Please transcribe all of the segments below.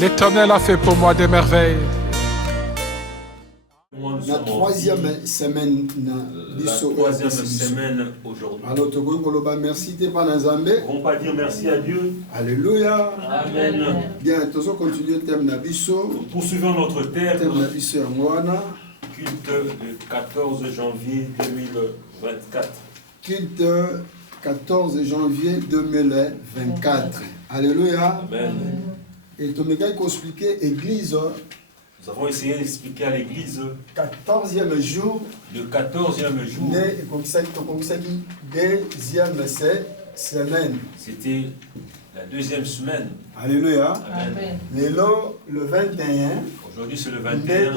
L'Éternel a fait pour moi des merveilles. La troisième semaine aujourd'hui. Alors, merci de pas on va pas dire merci à Dieu. Alléluia. Amen. Bien, nous allons continuer le thème Nabiso. Nous poursuivons notre thème. Culte le 14 janvier 2024. Culte 14 janvier 2024. Alléluia. Amen. Et tu m'as expliqué l'église. Nous avons essayé d'expliquer à l'église 14e jour. Le 14e jour. Deuxième semaine. C'était la deuxième semaine. Alléluia. Amen. Le 21. Aujourd'hui c'est le 21.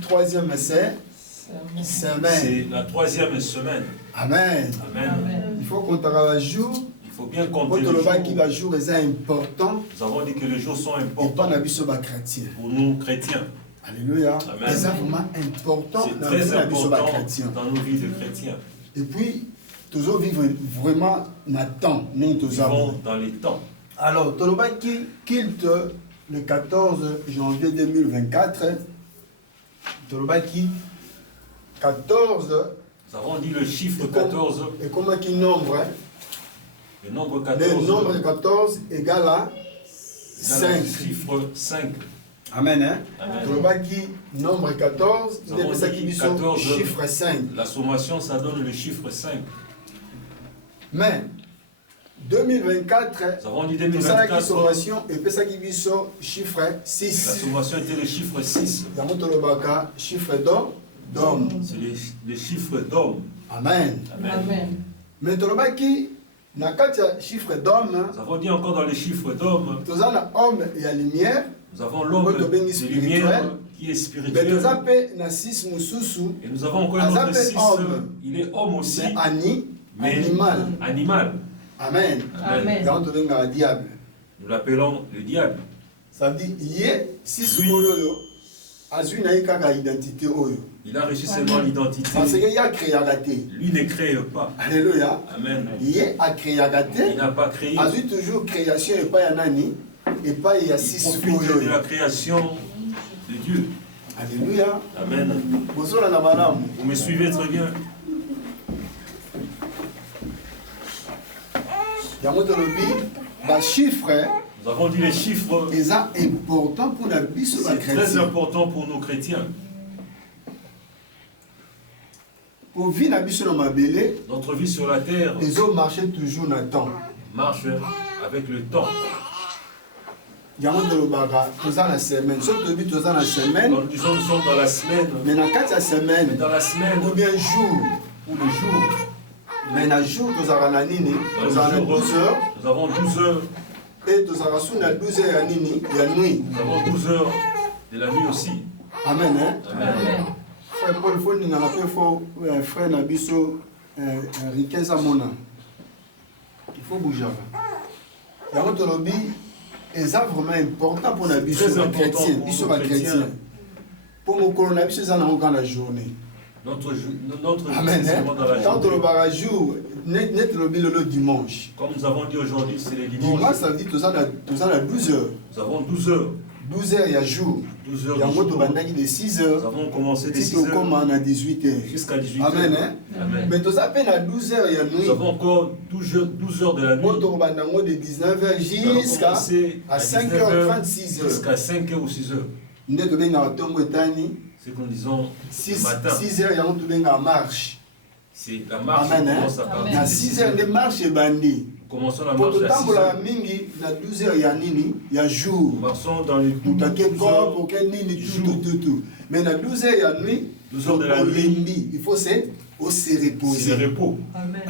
Troisième semaine. C'est la troisième semaine. Amen. Amen. Il faut qu'on travaille jour. Il faut bien compter les jours. Nous avons dit que les jours sont importants pour nous chrétiens. Alléluia. C'est vraiment important dans nos vies de chrétiens. Et puis, toujours vivre vraiment dans le temps. Vivons dans les temps. Alors, qui quitte le 14 janvier 2024. Qui 14. Nous avons dit le chiffre 14. Et comment qui nombre? Le nombre 14. Le nombre 14 égale à 5. Chiffre 5. Amen. Hein? Amen. Qui nombre 14, chiffre 5. La sommation, ça donne le chiffre 5. Mais 2024, nous avons dit 2024. La sommation et ça qui chiffre 6. La sommation était le chiffre 6. Chiffre d'homme. C'est le chiffre d'homme. Amen. Amen. Mais qui na chiffre d'homme. Nous avons dit encore dans les chiffres d'homme. Nous avons l'homme et la lumière. Nous avons l'homme de lumière qui est spirituel. Et nous avons encore un autre 6. Il est homme aussi. Mais animal. Amen. Amen. Nous l'appelons le diable. Ça veut dire il a reçu seulement l'identité. Parce qu'il a créé. Lui ne crée pas. Alléluia. Amen. Il a créé. Il n'a pas créé. Il a toujours création et pas Yanani. Et pas il y a 6 de la création de Dieu. Alléluia. Amen. Vous me suivez très bien. Nous avons dit les chiffres. C'est important pour la vie sur la chrétienne. C'est très important pour nos chrétiens. Notre vie sur la terre. Les hommes marchent toujours dans le temps. Marche avec le temps. Nous sommes dans la semaine. Nous sommes dans la semaine. Mais dans la semaine, ou bien jour. Ou le jour. Mais dans le jour, nous avons 12 heures. Nous avons 12 heures. Et nous avons 12 heures de nuit. Nous avons 12 heures de la nuit aussi. Amen. Amen. Frère Paul, frère Nabiso, Riquet Zamona. Il faut bouger. C'est vraiment important pour la vie chrétienne. Pour mon coronavirus, c'est dans la journée. Notre Amen. Dans la quand journée. on jour, net le dimanche. Comme nous avons dit aujourd'hui, c'est les dimanches. Dimanche, ça veut dire que nous avons 12 heures. Nous avons 12 heures. 12 heures, il y a jour. 12 heures. Il y a de 6 heures. Nous avons commencé de 6 heures. À 18 heures. Jusqu'à 18 heures. Amen. Amen. Mais nous avons à 12 heures, il y a nuit. Nous avons encore 12 heures de la nuit. De 19 heures jusqu'à 5h36 heures. Jusqu'à 5h ou 6 heures. C'est que nous disons 6 matin. 6 heures, il y a une marche. C'est la marche. Amen. Il y a 6 heures de marche et bandit. Nous commençons la marche à 6 heures. Il y a 12 heures, il y a jour. Nous marchons dans les 12 heures. Mais il y a 12 heures, il y a nuit. 12 heures de la nuit. Il faut se reposer. C'est le repos. Amen.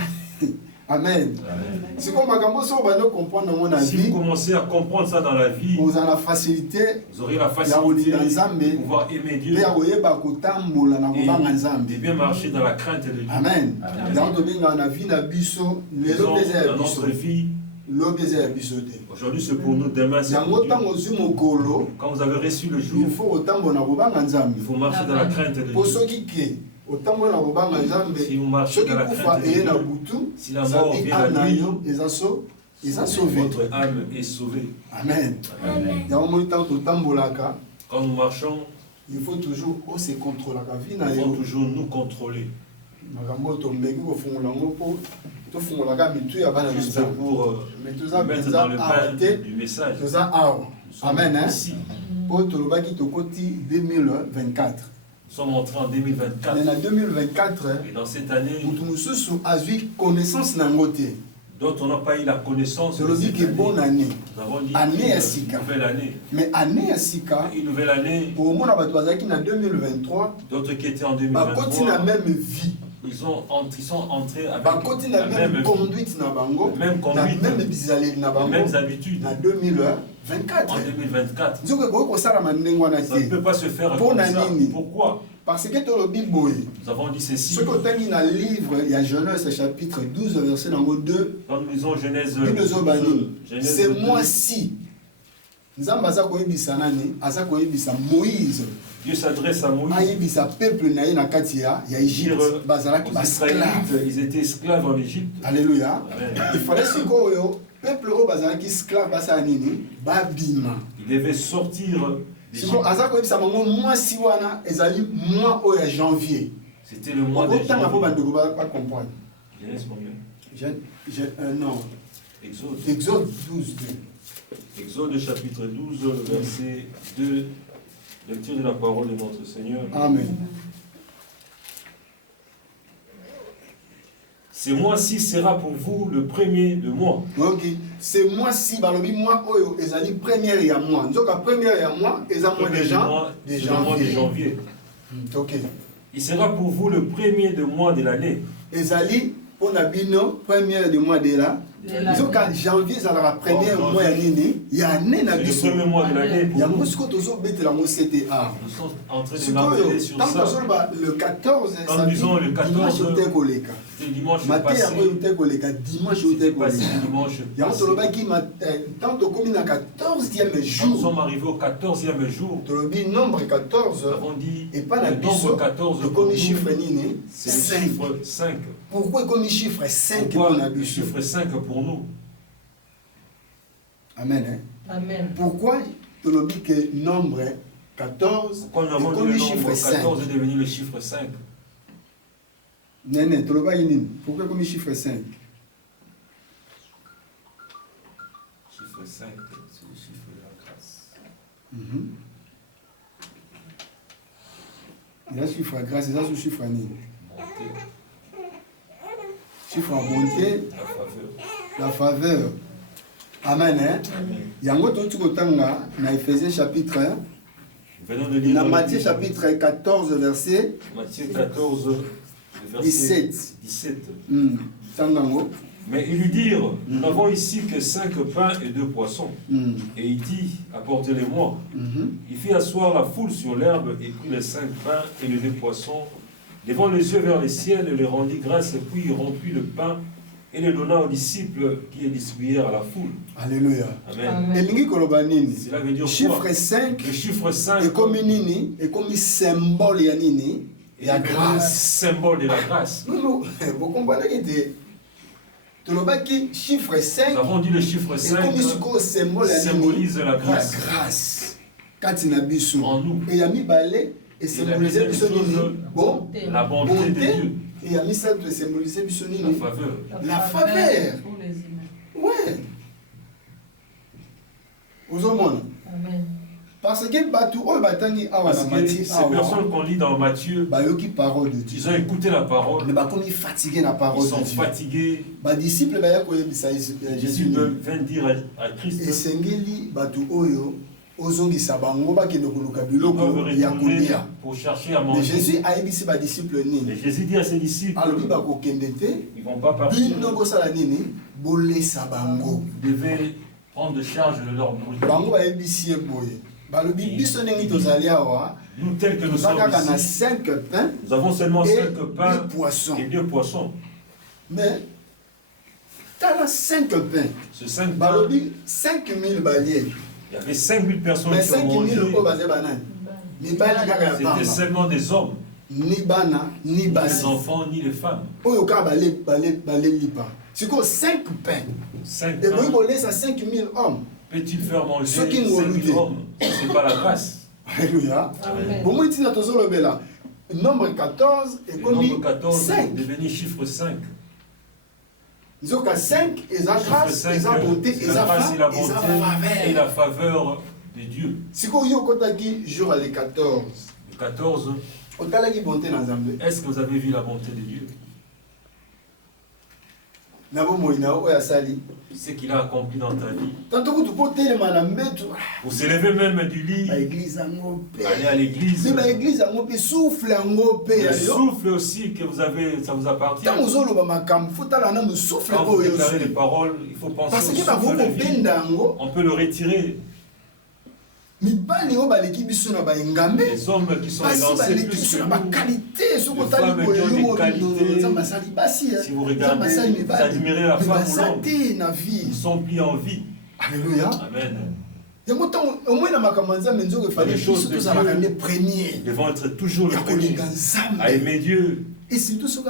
Amen. C'est comme si vous commencez à comprendre ça dans la vie, vous aurez la facilité de pouvoir aimer Dieu et bien marcher dans la crainte de Dieu. Amen. Dans notre vie, aujourd'hui c'est pour nous, demain c'est pour Dieu. Quand vous avez reçu le jour, il faut marcher dans la crainte de Dieu. Si vous marchez dans la crainte de Dieu, si la mort vient la nuit, Ils sont sauvés. Votre âme est sauvée. Amen. Amen. Quand nous marchons, il faut toujours se contrôler. Il faut toujours nous contrôler. Juste pour mettre dans le bain du message. Amen. Ici. Pour 2024. Nous sommes entrés en 2024. Mais en 2024, et dans cette année, nous avons connaissance nangote. D'autres n'ont pas eu la connaissance. Je dis que bonne année. Nous avons dit année une nouvelle année. Mais année à Sika, une nouvelle année. Pour moi, en 2023, d'autres qui étaient en 2023, la même vie. Ils sont entrés avec la même conduite, la même habitudes. En 2024. En 2024. Ça ne peut pas se faire comme ça. Pourquoi? Parce que nous avons dit ceci. Ce que tu as dans le livre, il y a Genèse chapitre 12, verset 2. Quand nous lisons Genèse, c'est moi-ci. Nous avons Moïse. Dieu s'adresse à Moïse. Peuple ils étaient esclaves en Égypte. Alléluia. Il fallait que peuple esclave il devait sortir. C'était le mois de janvier. Exode 12. Exode chapitre 12, verset 2. Lecture de la parole de notre Seigneur. Amen. Ce mois-ci sera pour vous le premier de mois. Ok. Ce mois-ci, mois oyo ezali première ya mois. Nzoka première ya mois, ezali mois de janvier. Ok. Il sera pour vous le premier de mois de l'année. Ezali pour nabino première de mois de la. Nzoka janvier ezala première mois ya nini? Ya année na biso. Le premier mois de l'année. Ya mosiko tozo betela mo CTA. Nous sommes en train de marteler sur ça. Le 14, quand nous disons le 14, c'est dimanche passé. Dimanche nous sommes arrivés au 14e jour. Nombre 14. Nous avons dit et pas la le nombre 14 comme chiffre c'est le chiffre 5. Pourquoi comme chiffre 5 pour le chiffre 5 pour nous? Amen. Amen. Pourquoi tu le dis que nombre 14 comme le chiffre 14 est devenu le chiffre 5? Néné, tu le dis pourquoi comme chiffre 5? Chiffre 5, c'est le chiffre de la grâce. Il y a le chiffre de grâce, c'est ça le chiffre nini? Chiffre en bonté, la faveur. Amen. Yango tout kotanga na Éphésiens chapitre 1. Dans Matthieu chapitre 14 verset. Matthieu 14 verset 17. Mais ils lui dirent, nous n'avons ici que 5 pains et 2 poissons. Et il dit, apportez-les-moi. Il fit asseoir la foule sur l'herbe et prit les 5 pains et les 2 poissons, levant les yeux vers le ciel, et les rendit grâce, et puis il rompit le pain et le donna aux disciples qui les distribuèrent à la foule. Alléluia. Amen. Cela veut dire chiffre 5, le chiffre 5 est comme nini, est comme symbole ya nini, la grâce. Symbole de la grâce. Vous comprenez que chiffre 5, nous avons dit le chiffre 5 symbolise la grâce. La grâce. En nous. Et il a mis balai et symbolisé la bonté de Dieu. Et il a mis ça de symboliser la faveur. La faveur. Ouais. Vous avez Amen. Parce que ces personnes qu'on lit dans Matthieu, ils ont écouté la parole, ils sont fatigués. Les disciples viennent dire à Christ, pour chercher à manger. Jésus a dit à ses disciples, et Jésus dit à ses disciples, ils ne vont pas partir. Vous devez prendre charge de leur nourriture. Nous, tels que nous sommes ici, nous avons seulement 5 pains et 2 poissons. Mais tu as 5 pains. Ce 5 pains, 5000 baliers. Il y avait 5000 personnes qui ont mangé. C'était seulement des hommes. Ni bana, ni les enfants, ni les femmes. C'est quoi 5 pains? 5 Et pains vous laissez à 5000 hommes. peut-il faire manger Ceux qui 5000 ont hommes? Ce n'est pas la grâce. Alléluia. Bon, moi, je dis nombre 14 et Le comme nombre 14 5. est devenu chiffre 5. Ils ont qu'à 5, ils ont Chiffre grâce, 5, ils ont bonté, ils ont la grâce et la faveur. bonté et la faveur de Dieu. Si vous avez jour les 14, Le 14, est-ce que vous avez vu la bonté de Dieu? Ce qu'il a accompli dans ta vie. Vous s'élevez même du lit, aller à l'église. Le souffle aussi que vous avez, ça vous appartient. Quand vous déclarez les paroles, il faut penser au souffle de vie. On peut le retirer. Les hommes qui sont élancés plus que nous, les femmes qui ont des qualités, si vous regardez, vous admirez la femme ou l'homme, ils sont pris en vie. Alléluia. Amen. Les choses de Dieu devront être toujours les premiers à aimer Dieu. Et surtout si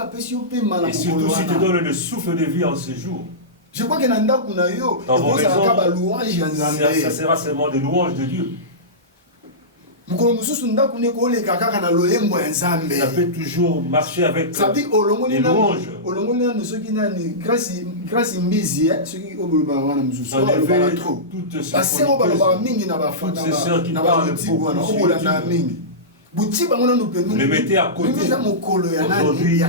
tu donnes le souffle de vie en ce jour. Je crois que dans vos maisons, ça sera seulement des louanges de Dieu. Ça peut toujours marcher avec les louanges. Enlever toutes ces sœurs qui parlent beaucoup. Vous les mettez à côté. Aujourd'hui, le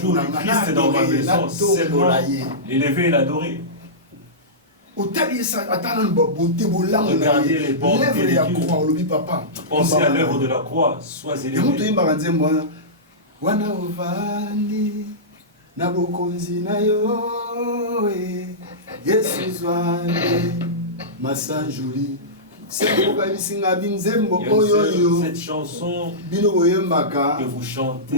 jour du Christ dans ma maison, seulement l'élever et l'adorer. Regardez les bontés de Dieu. Pensez à l'œuvre de la croix. Sois élevé. Cette chanson que vous chantez,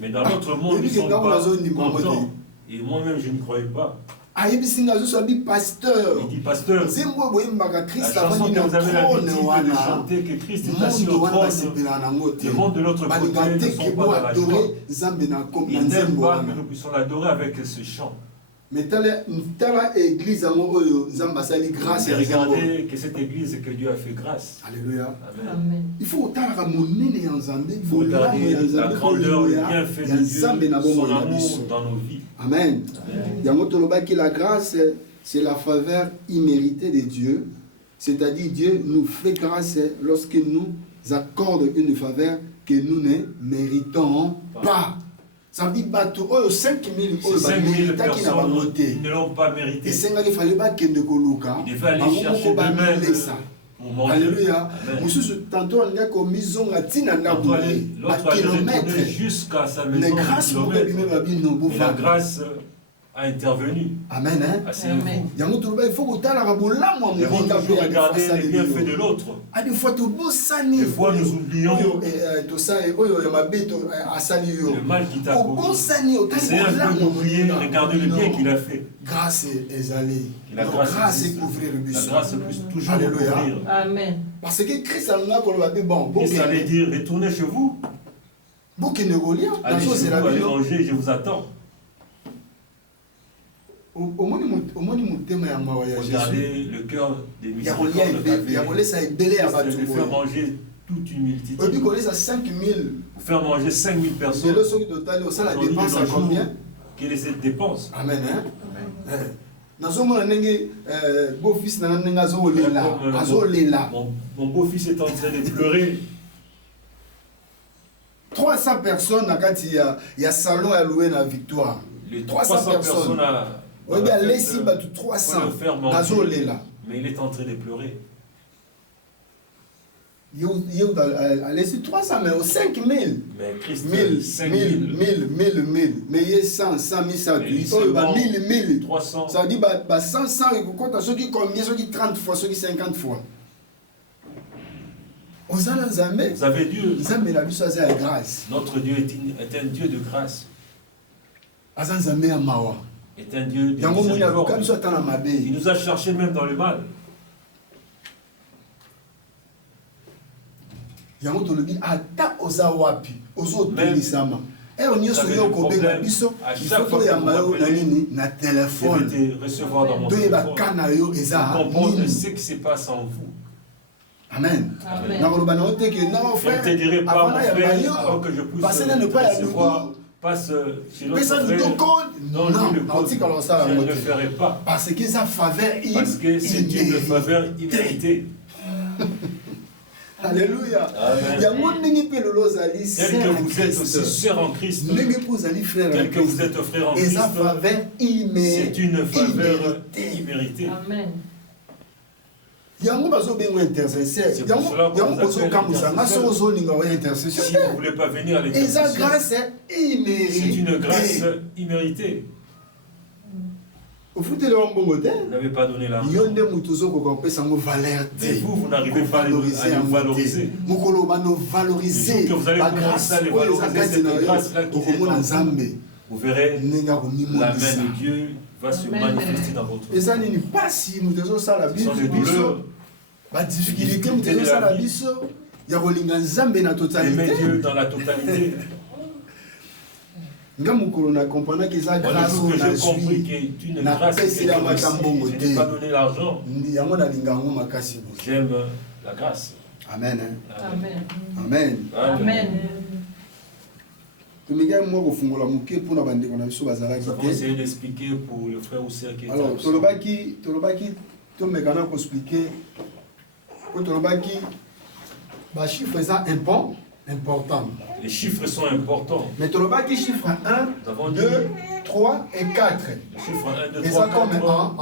mais dans notre monde, ils sont pas contents. Et moi-même, je ne croyais pas. Il dit, pasteur, la chanson que vous avez l'habitude de chanter, que Christ est assis au trône, le monde de l'autre côté ne sont pas dans la joie. Ils n'aiment pas que nous puissions l'adorer avec ce chant. Mais regardez que cette église que Dieu a fait grâce. Alléluia. Amen. Il faut regarder la grandeur, le bienfait de Dieu, son amour dans nos vies. Amen. La grâce, c'est la faveur imméritée de Dieu. C'est-à-dire Dieu nous fait grâce lorsque nous accorde une faveur que nous ne méritons pas. Ça veut dire que 5000 personnes ne l'ont pas mérité. Il devait aller chercher d'eux-mêmes pour manger. Alléluia. Tantôt, l'autre allait retourner jusqu'à sa maison. Et la grâce a intervenu. Amen. Amen. Il faut toujours regarder les bienfaits de l'autre. Des fois, nous oublions le mal qu'il t'a commis. Essayez un peu d'oublier, regardez le bien qu'il a fait. Grâce est allée. La grâce est couvrir le buisson. La grâce peut toujours couvrir. Amen. Parce que Christ allait dire, retournez chez vous. Allez chez vous, allez manger, je vous attends. Regardez le cœur des miséricordes de faire manger toute une multitude. Pour faire manger 5000 personnes. Quelle est cette dépense? Amen. Mon beau-fils est en train de pleurer. 300 personnes, il y a salon à louer la victoire. Les 300 personnes on a laissé 300 mais il est en train de pleurer. Il a laissé 300 mais au 5000. Mais Christ 1000 mais il y a 100 000 1000 300. Ça veut dire 100 ceux qui combien, ceux qui 30 fois, ceux qui 50 fois. Vous avez Dieu. Notre Dieu est un Dieu de grâce. Est un Dieu de miséricorde. Il nous a cherché même dans le mal. Même Et on y est sur le problème. Il faut que na téléphone. Je vais te recevoir dans mon téléphone. Comprendre ce qui se passe en vous. Amen. Je ne te dirai pas, mon frère, avant que je puisse recevoir. Passe chez l'autre frère. Non, le code. Je ne le ferai pas. Parce que c'est une faveur imméritée. Alléluia. Tel que vous êtes aussi sœur en Christ, tel que vous êtes frère en Christ, c'est une faveur imméritée. Amen. C'est pour cela qu'on vous appelle. Si vous ne voulez pas venir à l'intercession, c'est une grâce imméritée. Vous n'avez pas donné l'argent. Mais vous n'arrivez pas à le valoriser. Le jour que vous allez commencer à le valoriser, cette grâce-là qui est en vous, vous verrez la main de Dieu va se manifester dans votre vie. Ce sont des douleurs. Aimer Dieu dans la totalité. Voilà que j'ai compris que tu une grâce que je n'ai pas donné l'argent. J'aime la grâce. Amen. Amen. Amen. Amen. Nous avons essayé d'expliquer pour le frère ou sœur qui est alors, Tolobaki, tu me gagnes pour expliquer. Pour Tolobaki, les chiffres sont importants. Les chiffres sont importants. Mais Tolobaki, chiffre 1, 2, 3 et 4. Le chiffre 1, 2, 3, 4. Et ça comme un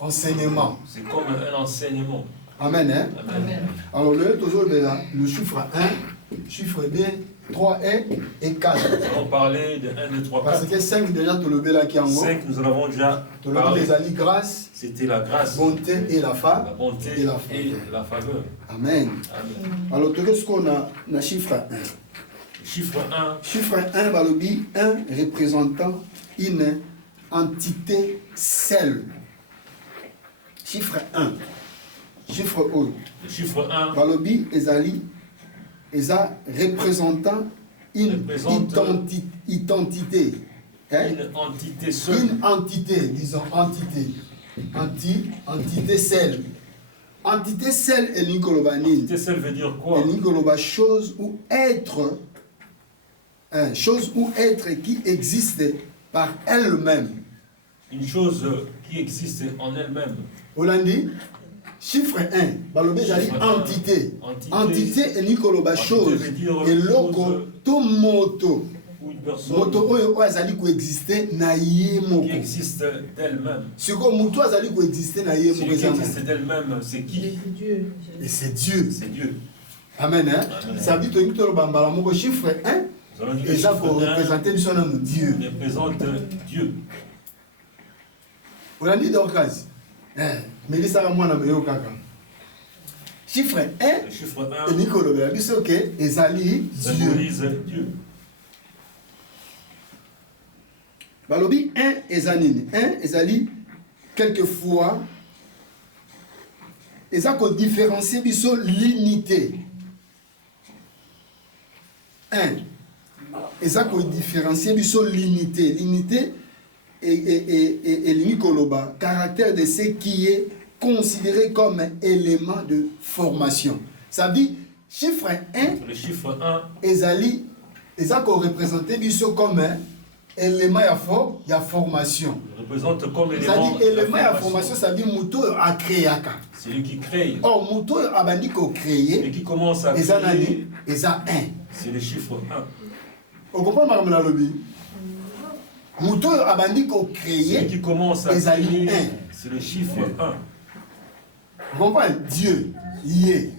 enseignement. C'est comme un enseignement. Amen. Hein? Amen. Alors, le chiffre 1, chiffre 2, 3 et 4. Nous allons parler de 1, 2, 3, 4. Parce que 5 déjà, tu le là qui en 5, nous en avons déjà parlé. Grâce, c'était la grâce, bonté et la faveur. La bonté et la faveur. Amen. Amen. Alors, tu vois ce qu'on a, le chiffre 1. Chiffre 1. Chiffre 1, Balobi, 1 représentant une entité seule. Chiffre 1. Chiffre 1. Le chiffre 1. Balobi, Ezali, Eza représentant une identité. Hein? Une entité seule. Une entité, disons entité. Entité seule. Entité seule est l'Inkolobanine. Entité seule veut dire quoi? L'Inkoloba, chose ou être. Chose ou être qui existe par elle-même. Une chose qui existe en elle-même. Hollandi, chiffre 1, balobé jali entité. Entité et nikoloba chose. Et logo to moto. Une personne moto oyo azali ko exister na ye moko. Qui existe d'elle-même. Siko muto azali ko exister na ye moko. Qui existe d'elle-même, c'est qui? C'est Dieu. Et c'est Dieu. C'est Dieu. Amen. Hein? Ça dit que nous bambala moko chiffre 1. Et ça pour représenter Dieu. Représente Dieu. On a dit d'orcas. Mais il s'est moi na kaka. Chiffre 1. Chiffre 1. Et Nicolo a dit OK, ezali Dieu. Balobi 1 ezanini. 1 ezali quelquefois ezako différencier biso l'unité. 1 ezako différencier biso l'unité. L'unité et l'Inikoloba, caractère de ce qui est considéré comme un élément de formation. Ça dit, chiffre 1, le chiffre 1, ezali, ezako représenté biso comme un élément de formation. Représente comme élément de formation, ça dit Mouto a créé. C'est lui qui crée. Or, Mouto a bandi ko créé. Et qui commence à créer. Eza 1. C'est le chiffre 1. Vous comprenez, Madame la Lobby? Mouto a bandi ko créé. Et qui commence à créer. C'est le chiffre 1. Vous comprenez? Dieu, lié.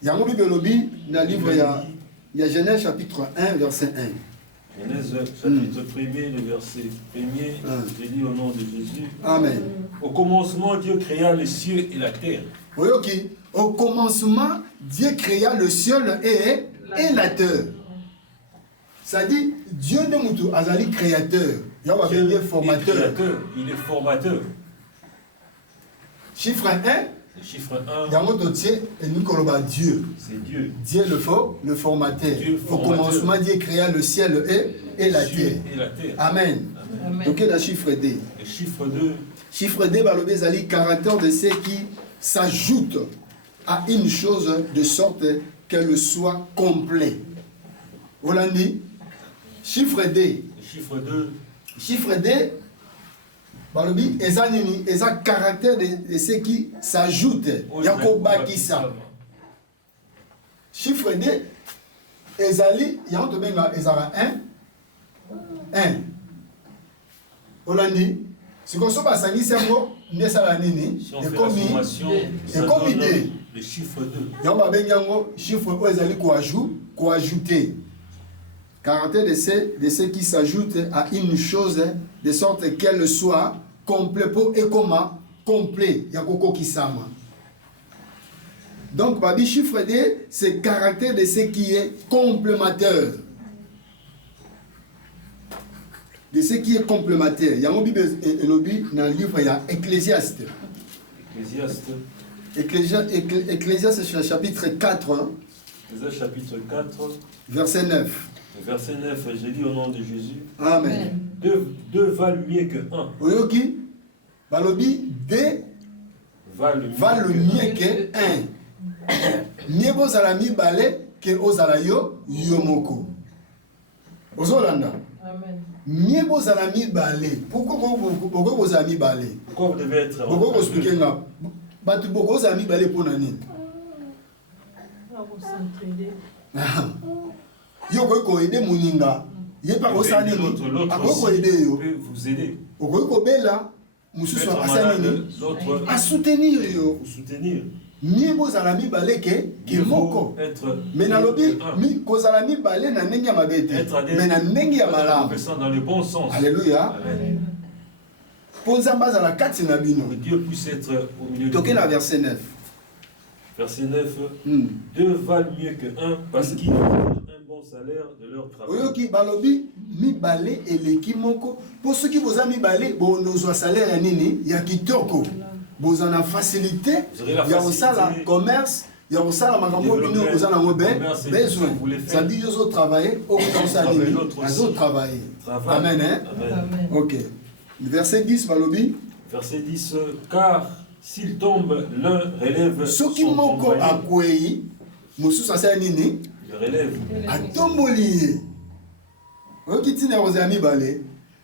Il y a un Bible lobby dans le livre, il y a Genèse chapitre 1, verset 1. Genèse chapitre 1er, le verset 1er, je lis au nom de Jésus. Amen. Au commencement, Dieu créa les cieux et la terre. Oui, ok. Au commencement, Dieu créa le ciel et la terre. Ça dit, Dieu de Moutou, Azali créateur. Il est formateur. Il est formateur. Chiffre 1. Le chiffre 1, Yango totie et nous koloba Dieu. c'est Dieu. Dieu le formateur. Dieu, Au formateur. commencement, Dieu créa le ciel et la Ciel terre. et la terre. Amen. Amen. Donc, le chiffre D. Le chiffre 2, Chiffre D, balobé zali, caractère de ceux qui s'ajoutent à une chose de sorte qu'elle soit complète. Hollandi, chiffre D. le chiffre 2, Chiffre D, balobi, eza nini, eza caractère de ceux qui s'ajoutent. Yako bakisa. Chiffre D, ezali, yango tobenga ezara 1. Hollandi, si on se passe à Nissango, Nessala Nini, si on fait la sommation, ça commis donne D. le chiffre 2. Yamba Benyango, chiffre O, ezali ko ajouter. Caractère de ceux qui s'ajoutent à une chose de sorte qu'elle soit complète pour et comment complet. Yakoko Kisama. Donc, Babi chiffre D, c'est caractère de ce qui est complémentaire. De ce qui est complémentaire. Il y a un Bible dans le livre, il y a Ecclésiaste. Ecclésiaste, c'est le chapitre 4. Hein, Ecclésiaste chapitre 4, verset 9. verset 9, j'ai dit au nom de Jésus. Amen. Deux valent mieux que un. Oyoki, balobi, deux valent mieux que un. Mieux vos alami balé que aux alayo yomoko. Ozolanda. Amen. Mieux vos alami balé. Pourquoi vos amis balé? Pourquoi vous devez être Pourquoi vous expliquez là? Batu boko vos amis balé pour nani? On va s'entraider. Yo ko aider muninga. Yé pas ko sa nini. Ako aider yo. peut vous aider. Ko bela mususu asa nini. L'autre A soutenir yo. vous soutenir. Mieux vos alami balé que moko. Être Mais na lobi mi kozala mi balé na ndenge ya mabete. Mais na ndenge ya malamu. dans le bon sens. Alléluia. Amen. Ponza mbaza la kati na bino. Que Dieu puisse être au milieu de Toke nous. na verset 9. Verset 9. Deux valent mieux que un parce qu'ils ont un bon salaire de leur travail. Oyoki balobi mi balé eleki moko. Pour ceux qui vous a mi balé, bon nous salaire ya nini ya kitoko. Vous en avez facilité. Il y a aussi la commerce. Il y a aussi la magambo bino vous en avez besoin. Ça dit ils ont travaillé, ils ont travaillé. Amen. Hein? Amen. Ok. Verset 10, Balobi. Verset 10. Car s'il tombe, l'un relève son Soki moko compagnon. akwei, mususu asa nini? Le relève. Atomboli. Oki tina rozami balé.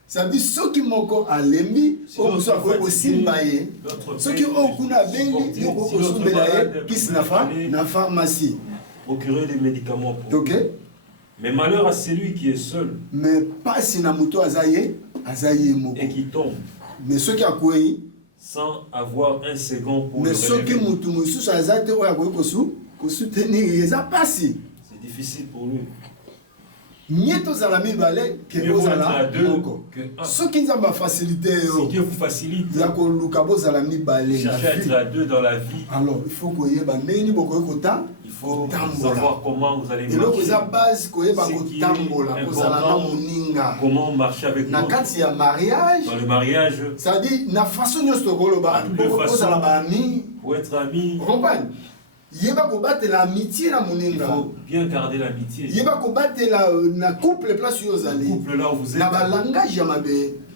Ça dit soki moko alembi, o musu akwei kosimba ye. Soki okuna bengi, yo kosumbela ye kisi na pharmacie. Procurer des médicaments pour Ok? Mais malheur à celui qui est seul Mais pas si na muto azaye moko. et qui tombe Mais soki akwei, sans avoir un second pour mais le soki relever. mutu mususu azate oya akwei kosutenir eza pasi. C'est difficile pour lui. Mieux tozala mibale ke Mieux vaut être à ozala deux moko. que un. Soki nzamba facilité Si yo Dieu vous facilite, ya koluka bozala mibale na cherchez à être vie. à deux dans la vie. Alors il faut koyeba ndenge bokoki Il faut kotambola. savoir comment vous allez eloko eza marcher. base koyeba Ce qui est kotambola kozala na important, moninga comment marcher avec na nous. kati ya mariage. Dans le mariage, C'est-à-dire na façon nyonso tokoloba De toute façon. kozala baami. pour être ami, Compagne, yeba kobatela amitié na il moninga. faut bien garder l'amitié. Yeba kobatela na couple place yo Le ozali. couple là où vous êtes, Na balangage ya mabe.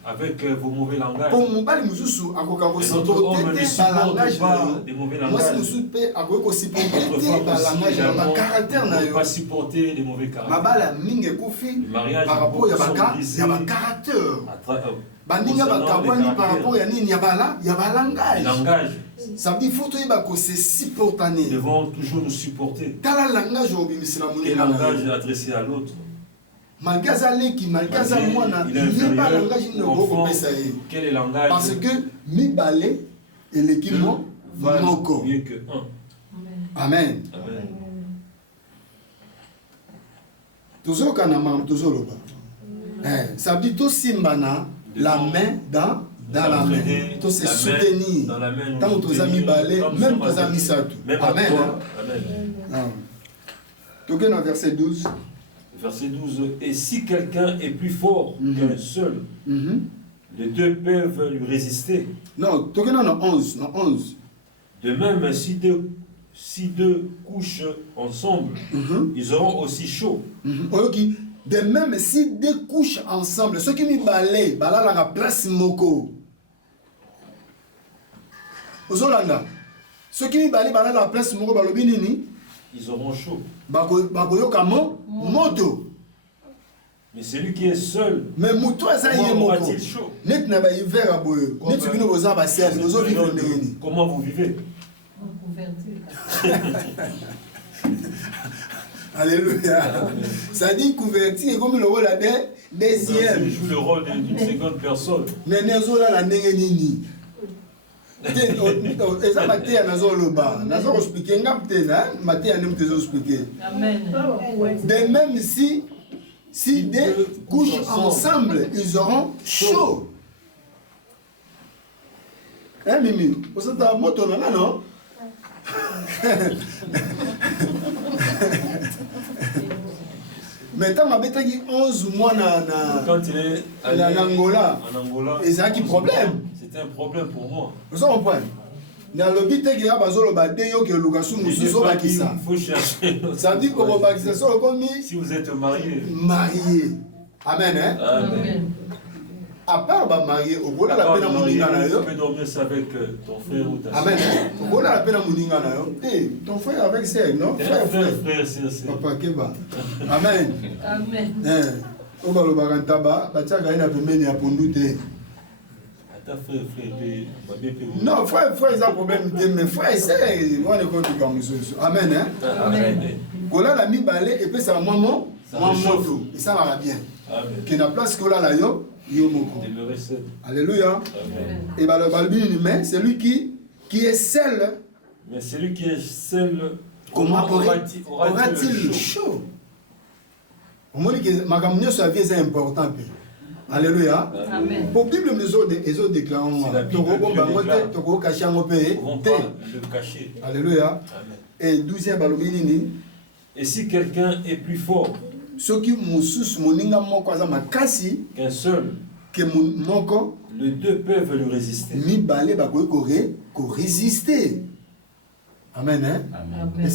avec vos mauvais langages. Pour mobali mususu akoka Et notre homme ne kosipote supporte balangage na pas yo. des mauvais Mwasi langages. mususu mpe akoki Votre kosipote femme aussi balangage na également bacaractère na ne peut yo. pas supporter des mauvais caractères. Mabala mingi ekufi Le mariage par rapport ya sont bacaractère. baninga concernant bakabwani les par rapport ya nini ya les balangage. langages. Ça veut dire faut toyeba ko se Nous supportane. devons toujours nous supporter. Tala langage obimisila Quel moninga na langage yo. adressé à l'autre? Malgaza leki malgaza Malgré mwana il est yeba inférieur langage au no enfant. kopesa ye. Quel est le langage? Parce que mibale eleki mo valent moko. mieux que un. Amen. Amen. Tozoka na mam tozoloba. Ça veut dire to simbana la main dans la main. To se soutenir. Dans la main. Tant que amis balé, même tes amis satou. Même à Amen. toi. Amen. Toke na verset 12. Verset 12. Et si quelqu'un est plus fort qu'un seul, les deux peuvent lui résister. Non, toke na 11, na 11. De même, si deux couchent ensemble, ils auront aussi chaud. De même, si deux couchent ensemble, ceux qui me balayent, la place moko. Ozolanda, ceux qui me balayent, la place moko, Ils auront chaud. Moto. Mais celui qui est seul, mais muto comment aura-t-il chaud? Comment vous vivez? Alléluia. Ça dit couverture comme le rôle deuxième. Il joue le rôle d'une seconde personne. Mais nezola la ndenge nini. Eza mateya nazoloba. Nazo expliquer ngam tena, mateya nem tezo expliquer. Amen. De même si deux couchent ensemble, ils auront chaud. Hein Mimi, vous êtes à moto non? Mais quand il y a 11 mois quand il est allé en Angola, c'est un problème. C'était un problème pour moi. Vous comprenez? Dans le but qu'il y a faut chercher. Ça dit que si vous êtes marié. Marié. Amen. Hein? Amen. À part marié, au bout de la peine à mon tu peux dormir avec ton frère ou ta soeur. Amen. Au bout de la peine à mon ton frère avec ça, non? Frère, c'est Papa Keba. Amen. Amen. Au bas le barantaba, batia gaïna pemeni à pondute. Non, frère, ils ont problème, mais frère, c'est. On est contre comme ça. Amen. Amen. Voilà la mi balai et puis ça va moi moto. Et ça va bien. Amen. Qui n'a place que là, yo. Alléluia. Amen. Et bien le balbini, mais c'est lui qui est seul. Mais celui qui est seul, comment aura-t-il chaud? Au moins que ma communion soit vie, c'est important. Alléluia. Amen. Pour la Bible, nous avons déclaré. Alléluia. Et 12e balbini. Et si quelqu'un est plus fort qu'un seul, les deux peuvent lui résister. Amen. Hein? Amen.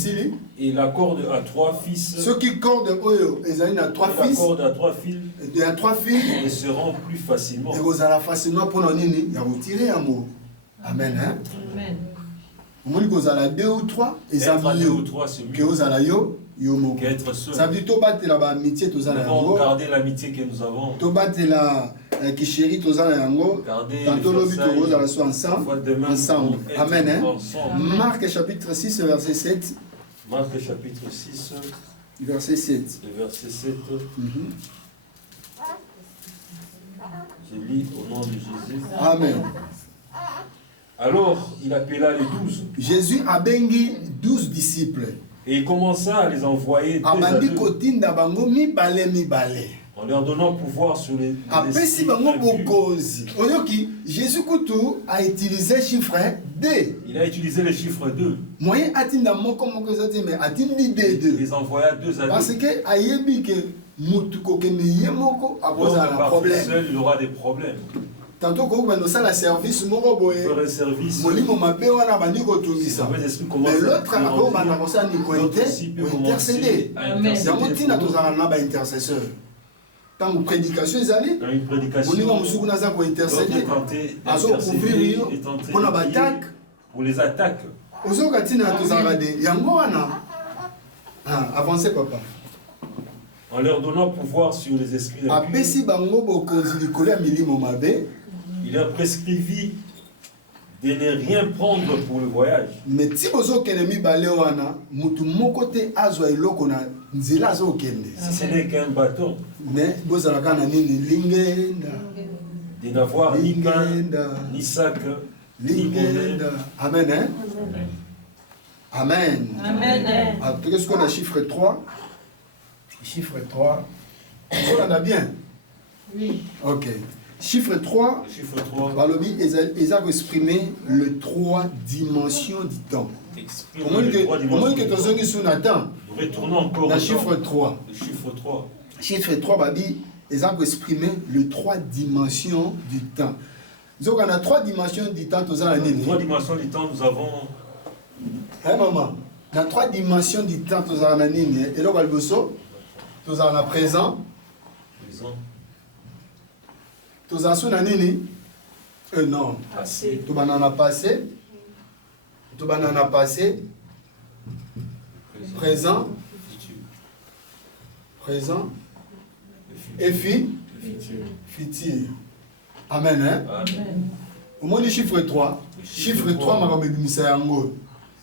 Et la corde à 3 fils. Ceux qui cordent ils ont 3 fils. La corde à 3 fils. Il y a 3 fils. Ils seront plus facilement. Et vous allez facilement pour nous tirer un mot. Amen. Hein? Amen. Vous allez 2 ou 3. Ils ont 2 ou 3, c'est mieux. Que vous allez qu'être seul. Ça veut dire que l'amitié, nous devons garder l'amitié que nous avons. Qui chérit tous ensemble. Tantôt le but rose à la soie ensemble. Amen. Hein? Marc chapitre 6 verset 7. Marc chapitre 6 verset 7. Verset 7. Je lis au nom de Jésus. Amen. Alors il appela les 12. Jésus a béni 12 disciples. Et il commença à les envoyer deux à deux. En leur donnant pouvoir sur les Jésus a utilisé le chiffre 2. Il a utilisé le chiffre 2. Il les envoya 2 à 2. Parce que seul, il aura des problèmes. Tantôt quand on a service, un service. Mais l'autre a intercéder. Intercesseur. Quand une prédication est allée, pour les attaques. Avancez, papa. En leur donnant pouvoir sur les esprits il leur prescrivit de ne rien prendre pour le voyage. Mais si vous si ce n'est qu'un bâton, de n'avoir ni pain, ni sac, ni monnaie. Amen. Hein? Amen. Amen. Alors, qu'est-ce qu'on a chiffre 3? Chiffre 3. On a bien? Oui. Ok. Chiffre 3, ils ont exprimé les 3 dimensions du temps. Comment que tu as dit sur Nathan? Retournons encore dans chiffre 3. Chiffre 3. Chiffre 3, ils ont exprimé les 3 dimensions du temps. Donc, on a 3 dimensions du temps. 3 dimensions du temps, nous avons Hein, maman? Dans 3 dimensions du temps, tu as un nini. Et là, tu as un présent. Tu as un nini. Non. Passé. Tu as un passé. Tu as un passé. Présent. Présent. Et futur. Amen. Hein? Amen. Au moins, le chiffre 3. Chiffre 3, ma femme dit ça yango.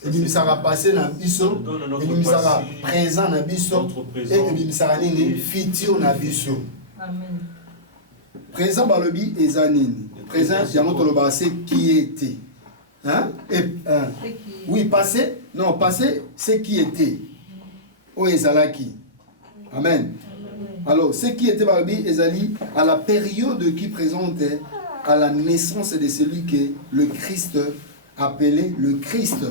Et dit ça va passer dans biso. Et dit ça va présent dans biso. Et dit ça va nini futur dans biso. Amen. Présent par le bi ezanini. Présent, yango to loba c'est qui était. Hein? Et oui, passé. Non, passé, c'est qui était. O ezalaki. Amen. Alors, ce qui était par le bi ezali à la période qui présentait à la naissance de celui que le Christ appelé le Christ.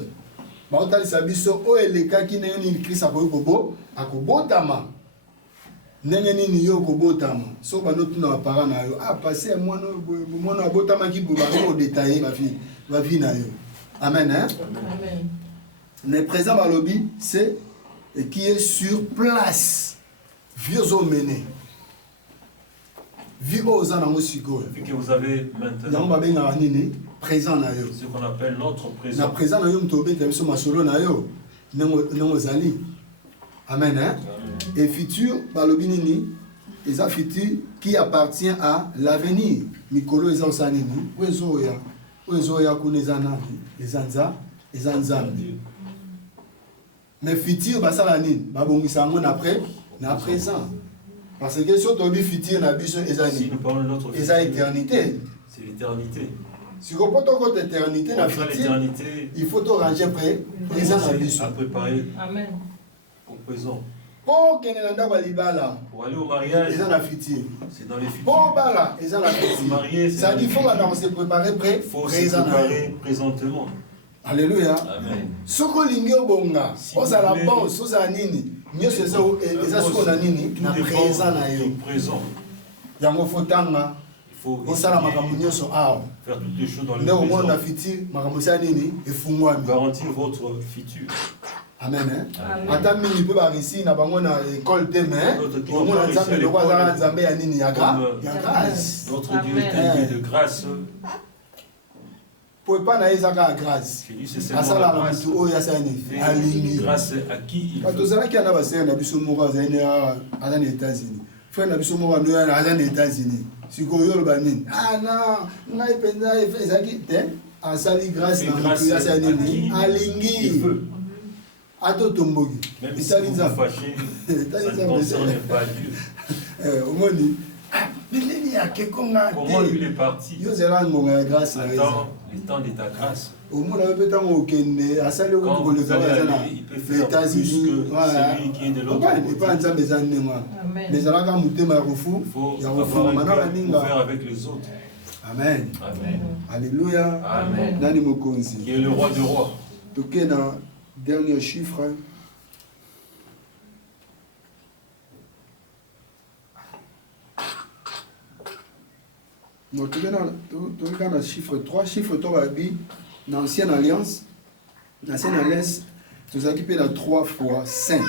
Baotali sabiso o eleka ki neni Christ akobo akobotama. Neni ni yo kobotama. So bano tuna para na yo. Ah passé moi abotama ki bo ba détailler ma vie na yo. Amen hein. Amen. Le présent balobi c'est qui est sur place. Vieux hommes menés. Vu que vous avez maintenant présent ce qu'on appelle notre présent. Na présent na yo mtobe tabiso masolo na yo non zali. Amen hein. Et futur balobi nini eza futur qui appartient à l'avenir. Mikolo eza osanini wezo ya kuneza nani ezanza ezanzambi. Mais futur basala nini babongisa ngo na présent. Parce que si on dit futur, si nous parlons de notre futur, éternité. C'est l'éternité. Si on peut avoir l'éternité, il faut te ranger présent à préparer Amen. au présent. Pour aller au mariage, c'est dans les futurs. Ça dit qu'il faut se préparer présentement. Alléluia. Amen. Si on bonga, on a la base, on a nini. Mieux c'est ça, on a nini, na présent na yo. Présent. Yango fotanga. On sala makambo nyonso awa. Faire toutes les choses dans le présent. présent. Mais au moins na futur, makambo sa nini efungwami. Garantir votre futur. Amen hein. Ata mingi peut ba ici na bango na école demain. Au moins na nzambe le roi za nzambe ya nini ya grâce. Notre Dieu est un Dieu de grâce. Pouvez pas naïs à grâce. Asala la mutu o ya sani alingi. Grâce à qui il veut. Parce que na ba sera na biso moko za ine à les États-Unis. Frère na biso moko no ya na les États-Unis. Siko yo lo banini. Ah non, ngai penza ezaki te. Asali grâce na mutu ya sani alingi. Ato tombogi. Même si vous vous fâchez, ça ne concerne pas Dieu. Au moins comment lui est parti? Attends le temps de ta grâce. Au moins, quand vous allez aller, il peut faire plus que celui qui est de l'autre côté. Il faut faire avec les autres. Amen. Amen. Alléluia. Amen. Qui est le roi de rois. Dernier chiffre. Donc, tu regardes le chiffre 3. Chiffre 3, dans l'Ancienne Alliance, tu as occupé dans 3 fois 5.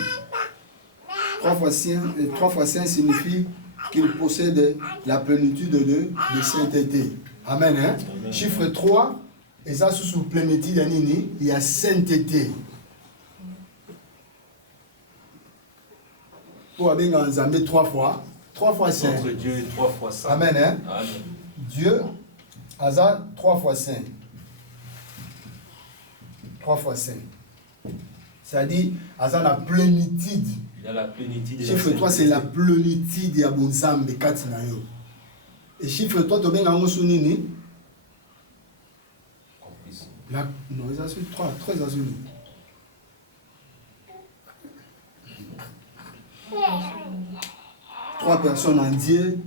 3 fois 5 signifie qu'il possède la plénitude de sainteté. Amen. Hein? Amen. Chiffre 3, et ça sous plénitude, il y a sainteté. Pour avoir Nzambe 3 fois 5. Notre Dieu est 3 fois 5. Amen. Hein? Amen. Dieu, Hazard 3 fois 5. 3 fois 5. C'est-à-dire, Hazard la plénitude. Il a la plénitude. Chiffre 3, c'est la plénitude de Abonzam de Katinayo. Et chiffre 3, tu as bien un sounini. Non, ils ont 3 azuni. Trois personnes en Dieu.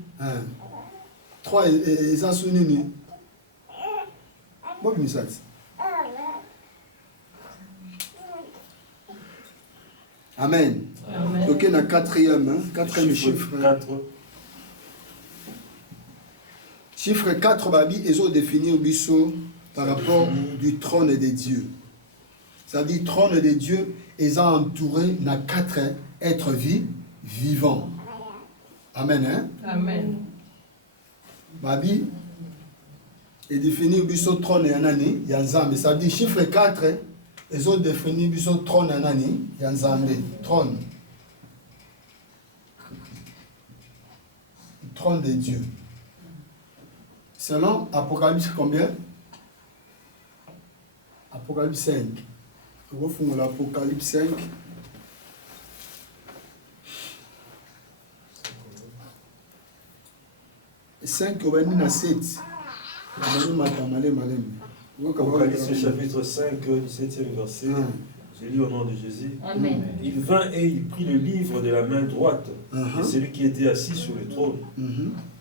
3 ils ont sounini. Bon, message. Amen. Amen. Ok, la quatrième chiffre. 4. Chiffre 4, babi, ils ont défini au biseau par rapport du trône des dieux. Ça dit trône de Dieu, ils ont entouré na 4 êtres vivants. Amen. Hein? Amen. Babi est défini le trône en année, il y a Nzambe. Ça dit chiffre 4, ils ont défini le trône en année, il y a Nzambe. Trône. Trône de Dieu. Selon Apocalypse combien? Apocalypse 5. Refondons l'Apocalypse 5. Et 5, on va dire 7. Apocalypse chapitre 5, 17e verset. Je lis au nom de Jésus. Amen. Il vint et il prit le livre de la main droite de celui qui était assis sur le trône.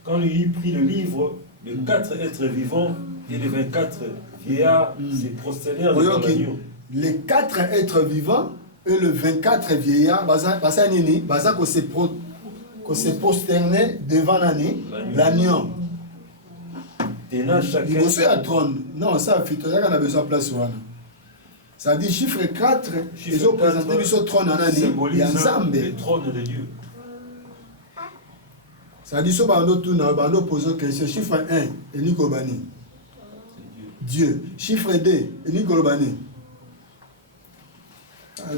Quand lui eut pris le livre, les 4 êtres vivants et les 24 vieillards se prosternèrent devant l'agneau. Les 4 êtres vivants et les 24 vieillards, qu'on se prosternait devant l'agneau. Chacun. Non, ça a besoin de place. Ça dit chiffre 4, ils ont présenté le trône en année. Il y a le trône de Dieu. Ça dit ça, on pose une question. Chiffre 1, et Nicolbani. Dieu. Chiffre 2, et Nicolbani.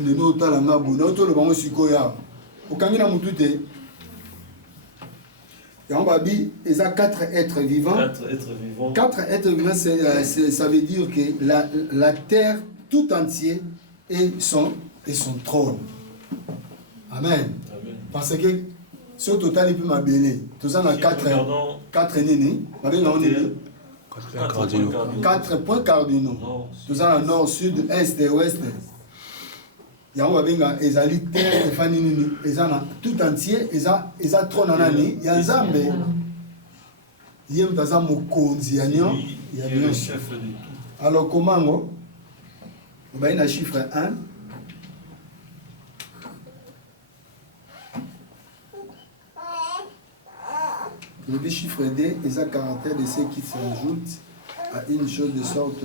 Nous avons il y a 4 êtres vivants. 4 êtres vivants, ça veut dire que la terre tout entière est son trône. Amen. Parce que ce total, il peut m'abéler. Tout ça, on a 4 nénés. 4 points cardinaux. Tout ça, le nord, sud, est et ouest. Il y a une terre, tout entier, il y a trône en année, il y a un Zambé. Il y a un Mokonzi, il y a un chef de tout. Alors, comment on va un chiffre 1. Le chiffre 2, il y a caractère de ce qui s'ajoute à une chose de sorte.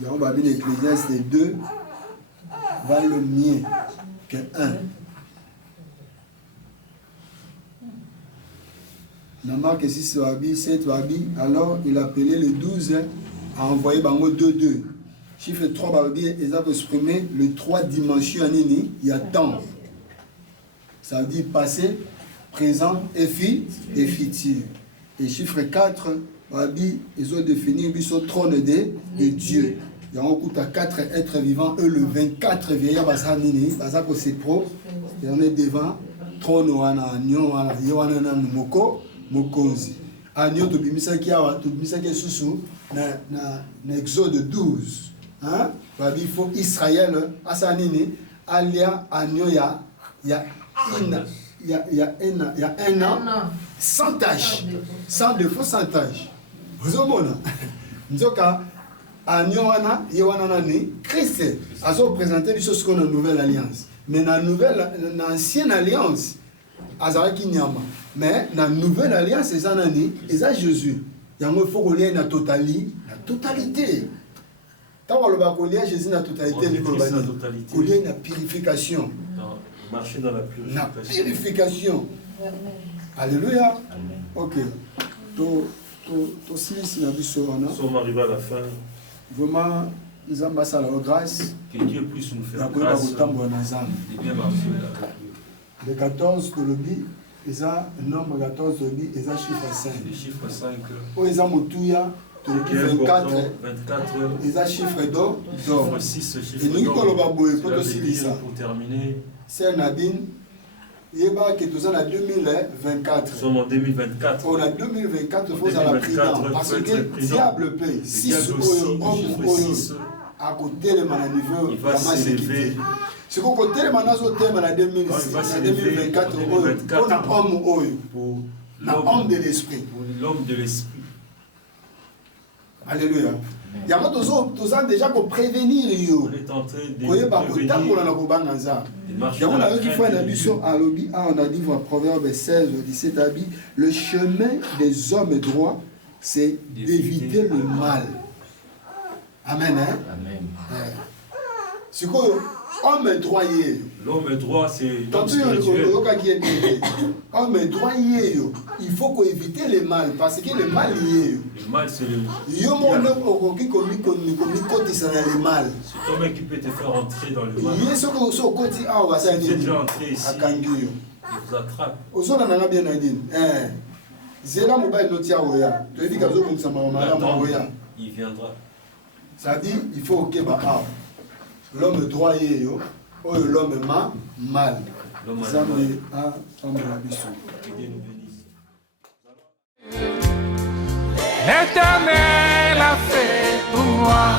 Dans la Bible d'Ecclésiaste, 2 valent mieux que 1. Dans Marc 6, 7, alors il appelait le 12 à envoyer 2. Chiffre 3, ils ont exprimé les 3 dimensions en il y a temps. Ça veut dire passé, présent et futur. Et chiffre 4, ils ont défini le trône de Dieu. Il y a un 4 êtres vivants, eux, le 24 vieillards, on est devant trône wana agneau wana yewana moko mokonzi agneau to bimisa ki susu na Exode 12 hein babi faut Israël asanini alia agneau il y a un an sans tâche sans défaut sans tâche vous avez nzoka agneau wana yewana nani Christ a présenté les choses qu'on a nouvelle alliance. Mais dans l'ancienne alliance, Azaraki Nyama. Mais dans la nouvelle alliance, c'est Zanani, et ça Jésus. Il faut qu'on ait la totalité. Tant qu'on ait Jésus dans la totalité, il y a une purification. Marcher dans la purification. La purification. Alléluia. Ok. Nous sommes arrivés à la fin. Vraiment, nous avons passé à la grâce. Que Dieu puisse nous faire grâce et bien marcher avec lui. Le 14 de l'obi, et ça, le nombre 14 de l'obi, et ça, chiffre 5. Le chiffre 5. Oh, et ça, Moutouya, 24, et ça, chiffre d'or. Chiffre 6, chiffre d'or. Et nous, pour terminer, c'est Nadine. Il y a que tout ça en 2024. Nous sommes en 2024. On a 2024, il faut la prudence. Parce que le diable paye. 6 à côté de mon niveau, il va s'élever. C'est qu'au côté de mon thème en 2024, on a homme de l'esprit. Pour l'homme de l'esprit. Alléluia. Il y a déjà pour prévenir. On est en train de prévenir. On a dit on a dit Proverbe 16, 17 habits, le chemin des hommes droits, c'est d'éviter le mal. Amen. Hein? Amen. C'est quoi? Homme droit. L'homme droit, c'est l'homme spirituel. Homme droit, il faut qu'on évite le mal parce que le mal est. Le mal, c'est le. C'est toi-même qui peut te faire entrer dans le mal. Il est déjà entré ici. Il vous attrape. Il viendra. Ça dit, il faut que l'homme droit est l'homme mal. L'Éternel a fait pour moi